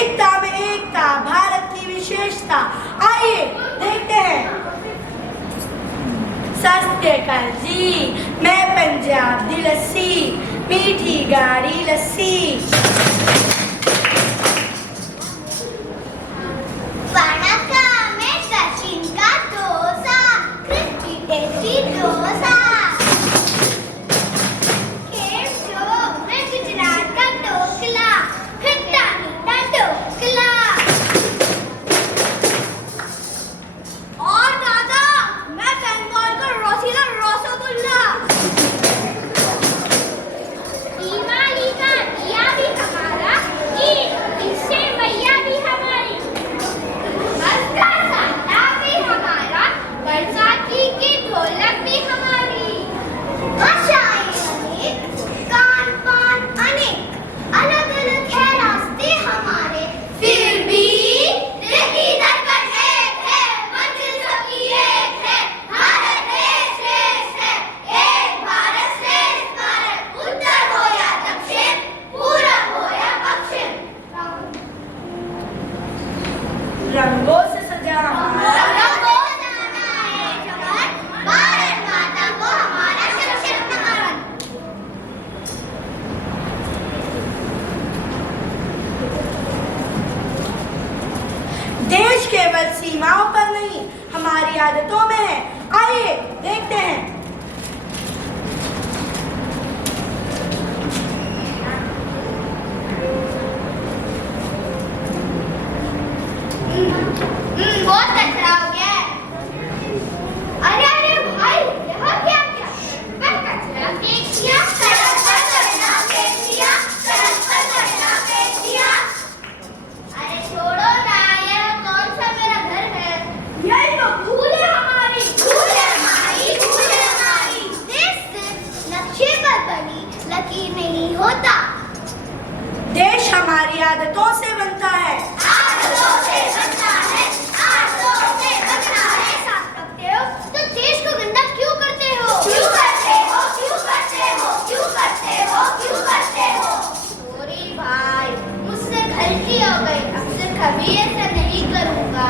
एकता में एकता, भारत की विशेषता। आइए देखते हैं। सत श्री अकाल जी, मैं पंजाब दी लस्सी, मीठी गाढ़ी लस्सी। वणक्कम, मैं सचिन का डोसा, क्रिस्पी टेस्टी डोसा। केम छो, मैं गुजरात का ढोकला, खट्टा मीठा ढोकला। और दादा, मैं बंगाल का रसीला रसगुल्ला। दिवाली का दिया भी हमारा, ईद इससे मैया भी हमारी, मक्का साटा भी हमारा, बरसाती की ढोलक भी हमारी। भाषाएं अनेक, गान पान अनेक, अलग अलग है रास्ते हमारे, फिर भी दिल धड़कन एक है, मंजिल सबकी एक है। भारत देश श्रेष्ठ है, एक भारत श्रेष्ठ भारत। उत्तर हो या दक्षिण, पूरब हो या पश्चिम, रंगों से सजा हमारा रंगों से सजा है जगत, भारत माता को हमारा शत शत नमन। देश केवल सीमाओं पर नहीं, हमारी आदतों में है। आइए देखते हैं। बहुत कचरा हो गया है। अरे अरे भाई, यहाँ क्या क्या? मैं कचरा फेंक दिया, सड़क पर कचरा फेंक दिया, सड़क पर कचरा फेंक दिया। अरे छोड़ो ना, यह कौन सा मेरा घर है? यही तो भूल है हमारी, भूल है हमारी, भूल है हमारी। देश सिर्फ नक्शे पर बनी लकीर नहीं होता, देश हमारी आदतों से बनता है। आदतों से बनता है, आदतों से बनता है। साफ रखते हो तो देश को गंदा क्यों करते हो? क्यों करते हो? क्यों करते हो? क्यों करते हो? क्यों करते हो? सॉरी भाई, मुझसे गलती हो गई, अब से कभी ऐसा नहीं करूँगा।